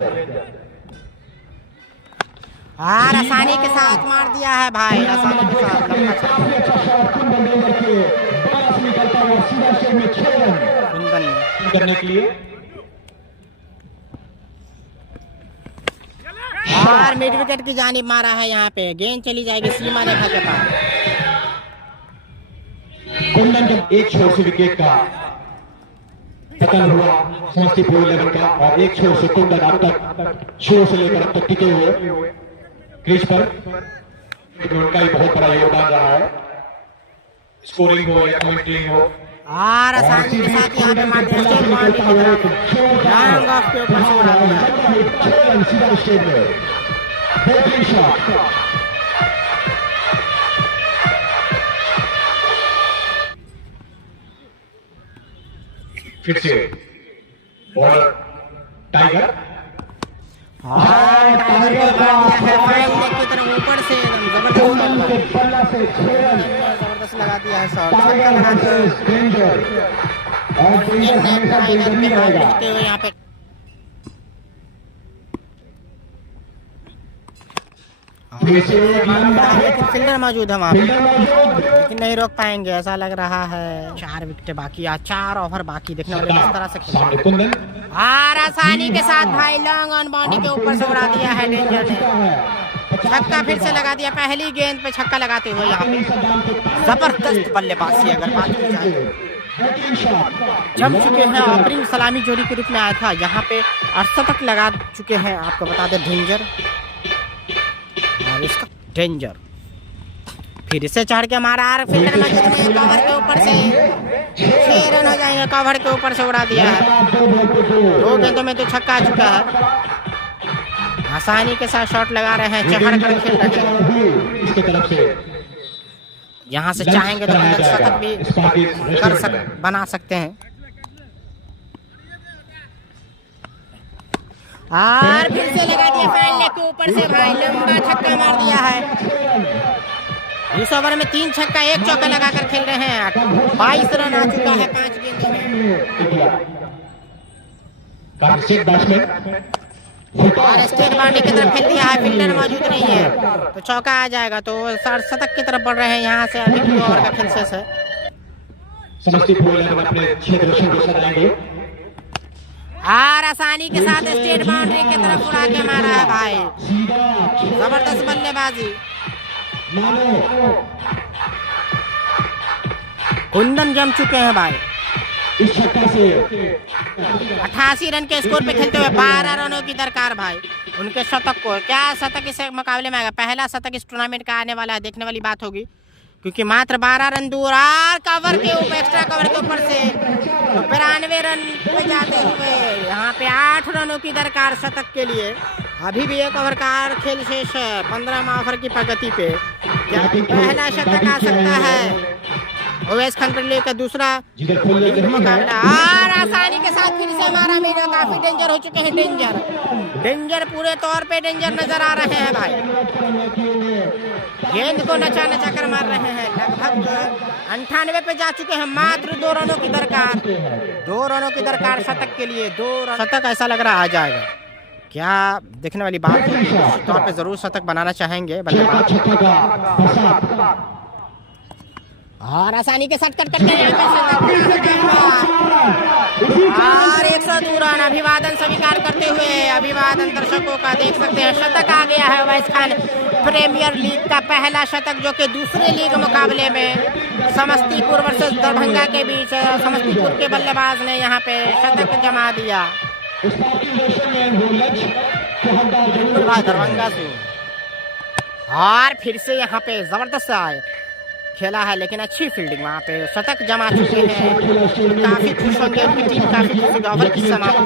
और आसानी के साथ मार दिया है भाई, आसानी के साथ करने के लिए। और मिड विकेट की जानिब मारा है, यहाँ पे गेंद चली जाएगी सीमा रेखा के पास। कुंदन जब एक छोर से विकेट का पतन हुआ समस्तीपुर 11 का, और एक छोर से कुंदन अब तक शुरू से लेकर अब तक टिके हुए क्रीज पर, उनका ही बहुत बड़ा योगदान रहा है, स्कोरिंग हो या कमेंटरिंग हो। और आसानी के साथ यहाँ पे मारते हैं स्टेट बाउंड्री की तरफ, लॉन्ग ऑफ के ऊपर से उड़ा दिया। फिर से बॉलर टाइगर, टाइगर को मार दिया है फाइन लेग की तरफ ऊपर से, जबरदस्त लगा दिया है शॉट, छक्का लगा दिया है यहाँ पे। लेकिन फील्डर मौजूद है वहाँ पे, लेकिन नहीं रोक पाएंगे ऐसा लग रहा है। 4 विकेट बाकी, 4 ओवर बाकी, देखने वाले किस तरह से खेलेंगे। और आसानी के साथ भाई लॉन्ग ऑन बाउंड्री के ऊपर से उड़ा दिया है डेंजर ने, छक्का फिर से लगा दिया, पहली गेंद पे छक्का लगाते हुए यहाँ पे जबरदस्त बल्लेबाजी अगर बात की जाए। जम चुके हैं, ओपनिंग सलामी जोड़ी के रूप में आया था, यहाँ पे 68 लगा चुके हैं, आपको बता दें डेंजर और इसका डेंजर फिर से चढ़ के मारा, और फील्डर मौजूद में कवर के ऊपर से 6 रन हो जाएंगे, कवर के ऊपर से उड़ा दिया है। 2 गेंदों में तो छक्का आ चुका है, आसानी के साथ शॉट लगा रहे हैं, चढ़ कर खेल रहे हैं। यहाँ से चाहेंगे तो शतक भी बना सकते हैं। और फिर से लगा दिया फाइन लेग के ऊपर से भाई, लंबा छक्का मार दिया है। इस ओवर में 3 छक्का 1 चौका लगाकर खेल रहे हैं, 22 रन आ चुका है 5 गेंदों में। और स्टेट बाउंड्री की तरफ खेल दिया है, फील्डर मौजूद नहीं है तो चौका आ जाएगा, तो शतक की तरफ बढ़ रहे हैं यहाँ से अभी 2 ओवर का खेल शेष है। और आसानी के साथ स्टेट बाउंड्री की तरफ उड़ा के मारा है भाई, जबरदस्त बल्लेबाजी। कुंदन जम चुके हैं भाई, इस छक्का से 88 रन के स्कोर पे खेलते हुए 12 रनों की दरकार भाई, उनके शतक को, क्या शतक इस मुकाबले में आएगा, पहला शतक इस टूर्नामेंट का आने वाला है, देखने वाली बात होगी, क्योंकि मात्र 12 रन दूर, और कवर के ऊपर, एक्स्ट्रा कवर के ऊपर से 92 रन पे जाते हुए यहाँ पे 8 रनों की दरकार शतक के लिए। अभी भी 1 ओवर का खेल शेष है, 15वां ओवर की प्रगति पे, क्या पहला शतक आ सकता है ओवैस खान पर लेकर दूसरा मुकाबला। और आसानी के साथ फिर से हमारा मीडिया काफी डेंजर हो चुके हैं, डेंजर पूरे तौर पे डेंजर नजर आ रहे हैं भाई, गेंद को नचा नचा कर मार रहे हैं, लगभग 98 पे जा चुके हैं, मात्र 2 रनों की दरकार, 2 रनों की दरकार शतक के लिए, 2 रन शतक ऐसा लग रहा आ जाएगा, क्या देखने वाली बात है, तौर पे जरूर शतक बनाना चाहेंगे बल्लेबाज। और आसानी के साथ कट करके और 102 रन, अभिवादन स्वीकार करते हुए, अभिवादन दर्शकों का देख सकते हैं, शतक आ गया है ओवैस खान, प्रीमियर लीग का पहला शतक, जो कि दूसरे लीग मुकाबले में समस्तीपुर वर्सेस दरभंगा के बीच समस्तीपुर के बल्लेबाज ने यहाँ पे शतक जमा दिया दरभंगा से। और फिर से यहाँ पे जबरदस्त आए खेला है, लेकिन अच्छी फील्डिंग, वहाँ पे शतक जमा चुके हैं, काफी खुश होंगे उनकी टीम, काफी खुश होगी। ओवर की समाप्ति